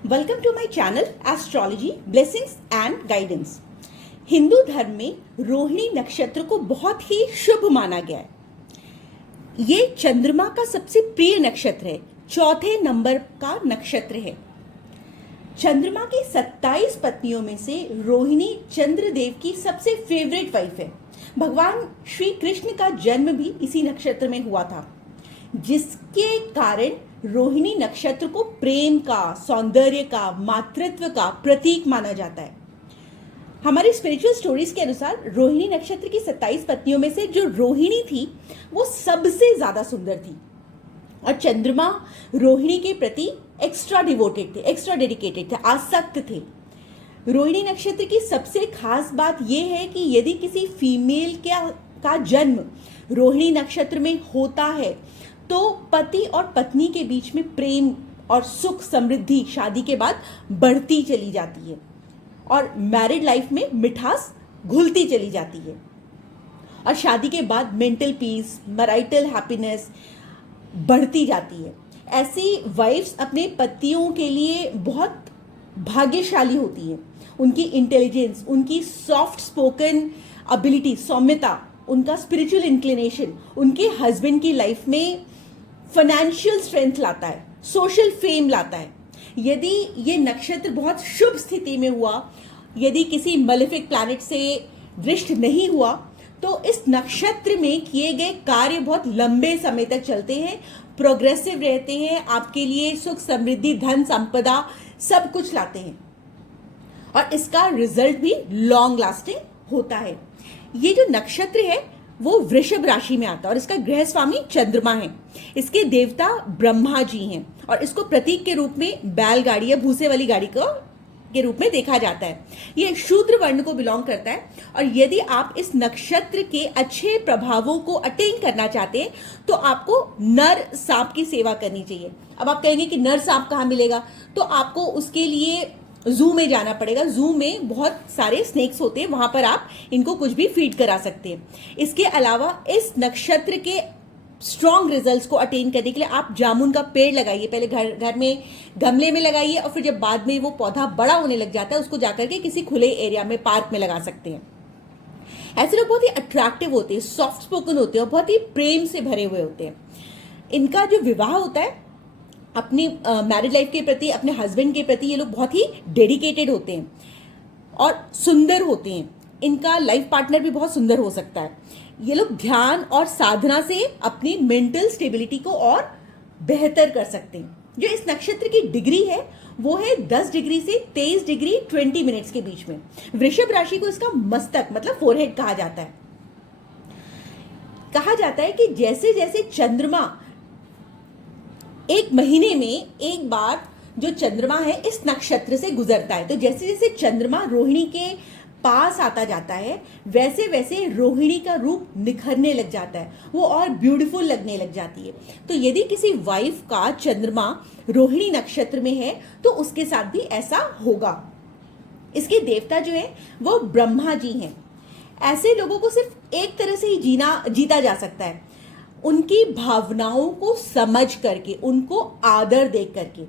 Welcome to my channel astrology blessings and guidance. Hindu धर्म में रोहिणी नक्षत्र को बहुत ही शुभ माना गया है। ये चंद्रमा का सबसे प्रिय नक्षत्र है, चौथे नंबर का नक्षत्र है। चंद्रमा की 27 पत्नियों में से रोहिणी चंद्रदेव की सबसे फेवरेट वाइफ है। भगवान श्री कृष्ण का जन्म भी इसी नक्षत्र में हुआ था, जिसके कारण रोहिणी नक्षत्र को प्रेम का, सौंदर्य का, मातृत्व का प्रतीक माना जाता है। हमारी स्पिरिचुअल स्टोरीज के अनुसार रोहिणी नक्षत्र की 27 पत्नियों में से जो रोहिणी थी वो सबसे ज्यादा सुंदर थी और चंद्रमा रोहिणी के प्रति एक्स्ट्रा डिवोटेड थे, एक्स्ट्रा डेडिकेटेड थे, आसक्त थे। रोहिणी नक्षत्र की सबसे खास बात यह है कि यदि किसी फीमेल का जन्म रोहिणी नक्षत्र में होता है तो पति और पत्नी के बीच में प्रेम और सुख समृद्धि शादी के बाद बढ़ती चली जाती है और मैरिड लाइफ में मिठास घुलती चली जाती है और शादी के बाद मेंटल पीस, मैरिटल हैप्पीनेस बढ़ती जाती है। ऐसी वाइफ्स अपने पतियों के लिए बहुत भाग्यशाली होती हैं। उनकी इंटेलिजेंस, उनकी सॉफ्ट स्पोकन एबिलिटी, सौम्यता, उनका स्पिरिचुअल इंक्लिनेशन उनके हस्बैंड की लाइफ में फाइनेंशियल स्ट्रेंथ लाता है, सोशल फेम लाता है। यदि ये नक्षत्र बहुत शुभ स्थिति में हुआ, यदि किसी मलेफिक प्लैनेट से दृष्ट नहीं हुआ, तो इस नक्षत्र में किए गए कार्य बहुत लंबे समय तक चलते हैं, प्रोग्रेसिव रहते हैं, आपके लिए सुख समृद्धि, धन संपदा सब कुछ लाते हैं और इसका रिजल्ट भी लॉन्ग लास्टिंग होता है। ये जो नक्षत्र है वो वृषभ राशि में आता है और इसका गृह स्वामी चंद्रमा है। इसके देवता ब्रह्मा जी हैं और इसको प्रतीक के रूप में बैलगाड़ी या भूसे वाली गाड़ी के रूप में देखा जाता है। ये शूद्र वर्ण को बिलोंग करता है और यदि आप इस नक्षत्र के अच्छे प्रभावों को अटेन करना चाहते हैं तो आपको नर सांप की सेवा करनी चाहिए। अब आप कहेंगे कि नर सांप कहाँ मिलेगा, तो आपको उसके लिए जू में जाना पड़ेगा। जू में बहुत सारे स्नेक्स होते हैं, वहां पर आप इनको कुछ भी फीड करा सकते हैं। इसके अलावा इस नक्षत्र के स्ट्रॉन्ग रिजल्ट्स को अटेन करने के लिए आप जामुन का पेड़ लगाइए। पहले घर में गमले में लगाइए और फिर जब बाद में वो पौधा बड़ा होने लग जाता है उसको जाकर के किसी खुले एरिया में, पार्क में लगा सकते हैं। ऐसे लोग बहुत ही अट्रैक्टिव होते हैं, सॉफ्ट स्पोकन होते हैं और बहुत ही प्रेम से भरे हुए होते हैं। इनका जो विवाह होता है अपनी मैरिड लाइफ के प्रति, अपने हस्बैंड के प्रति ये लोग बहुत ही डेडिकेटेड होते हैं और सुंदर होते हैं। इनका लाइफ पार्टनर भी बहुत सुंदर हो सकता है। ये लोग ध्यान और साधना से अपनी मेंटल स्टेबिलिटी को और बेहतर कर सकते हैं। जो इस नक्षत्र की डिग्री है वो है 10 डिग्री से 23 डिग्री 20 मिनट्स के बीच में। वृषभ राशि को इसका मस्तक मतलब फोरहेड कहा जाता है। कहा जाता है कि जैसे जैसे चंद्रमा एक महीने में एक बार जो चंद्रमा है इस नक्षत्र से गुजरता है, तो जैसे जैसे चंद्रमा रोहिणी के पास आता जाता है वैसे वैसे रोहिणी का रूप निखरने लग जाता है, वो और ब्यूटीफुल लगने लग जाती है। तो यदि किसी वाइफ का चंद्रमा रोहिणी नक्षत्र में है तो उसके साथ भी ऐसा होगा। इसके देवता जो है वो ब्रह्मा जी हैं। ऐसे लोगों को सिर्फ एक तरह से ही जीता जा सकता है, उनकी भावनाओं को समझ करके, उनको आदर दे करके,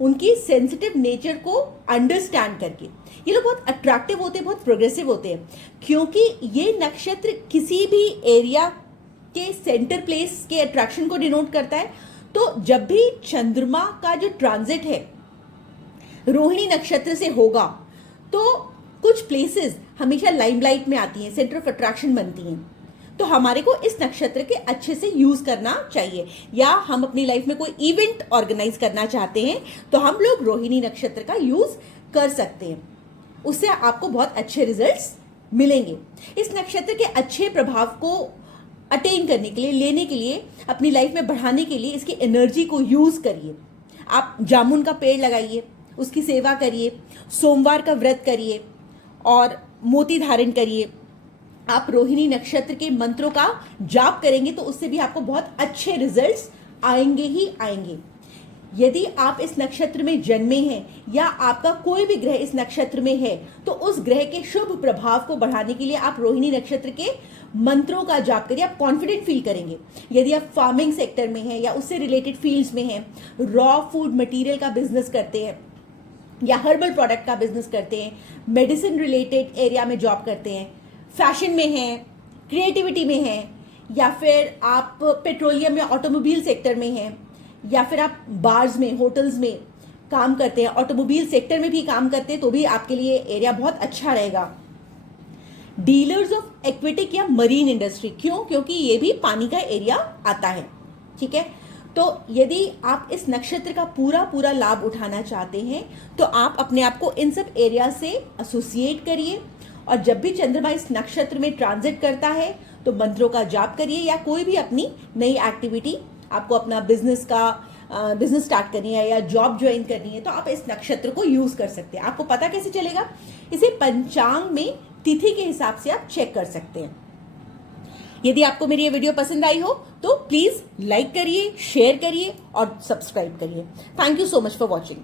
उनकी सेंसिटिव नेचर को अंडरस्टैंड करके। ये लोग बहुत अट्रैक्टिव होते हैं, बहुत प्रोग्रेसिव होते हैं, क्योंकि ये नक्षत्र किसी भी एरिया के सेंटर प्लेस के अट्रैक्शन को डिनोट करता है। तो जब भी चंद्रमा का जो ट्रांजिट है रोहिणी नक्षत्र से होगा तो कुछ प्लेसेस हमेशा लाइमलाइट में आती हैं, सेंटर ऑफ अट्रैक्शन बनती हैं। तो हमारे को इस नक्षत्र के अच्छे से यूज करना चाहिए, या हम अपनी लाइफ में कोई इवेंट ऑर्गेनाइज करना चाहते हैं तो हम लोग रोहिणी नक्षत्र का यूज कर सकते हैं। उससे आपको बहुत अच्छे रिजल्ट्स मिलेंगे। इस नक्षत्र के अच्छे प्रभाव को अटेन करने के लिए, लेने के लिए, अपनी लाइफ में बढ़ाने के लिए इसकी एनर्जी को यूज करिए। आप जामुन का पेड़ लगाइए, उसकी सेवा करिए, सोमवार का व्रत करिए और मोती धारण करिए। आप रोहिणी नक्षत्र के मंत्रों का जाप करेंगे तो उससे भी आपको बहुत अच्छे रिजल्ट्स आएंगे ही आएंगे। यदि आप इस नक्षत्र में जन्मे हैं या आपका कोई भी ग्रह इस नक्षत्र में है तो उस ग्रह के शुभ प्रभाव को बढ़ाने के लिए आप रोहिणी नक्षत्र के मंत्रों का जाप करिए। आप कॉन्फिडेंट फील करेंगे। यदि आप फार्मिंग सेक्टर में हैं या उससे रिलेटेड फील्ड्स में हैं, रॉ फूड मटेरियल का बिजनेस करते हैं या हर्बल प्रोडक्ट का बिजनेस करते हैं, मेडिसिन रिलेटेड एरिया में जॉब करते हैं, फैशन में हैं, क्रिएटिविटी में हैं, या फिर आप पेट्रोलियम या ऑटोमोबाइल सेक्टर में हैं, या फिर आप बार्स में, होटल्स में काम करते हैं, ऑटोमोबाइल सेक्टर में भी काम करते हैं, तो भी आपके लिए एरिया बहुत अच्छा रहेगा। डीलर्स ऑफ एक्वेटिक या मरीन इंडस्ट्री, क्यों? क्योंकि ये भी पानी का एरिया आता है, ठीक है। तो यदि आप इस नक्षत्र का पूरा पूरा लाभ उठाना चाहते हैं तो आप अपने आप को इन सब एरिया से एसोसिएट करिए, और जब भी चंद्रमा इस नक्षत्र में ट्रांजिट करता है तो मंत्रों का जाप करिए, या कोई भी अपनी नई एक्टिविटी, आपको अपना बिजनेस स्टार्ट करनी है या जॉब ज्वाइन करनी है, तो आप इस नक्षत्र को यूज कर सकते हैं। आपको पता कैसे चलेगा? इसे पंचांग में तिथि के हिसाब से आप चेक कर सकते हैं। यदि आपको मेरी ये वीडियो पसंद आई हो तो प्लीज लाइक करिए, शेयर करिए और सब्सक्राइब करिए। Thank you so much for watching.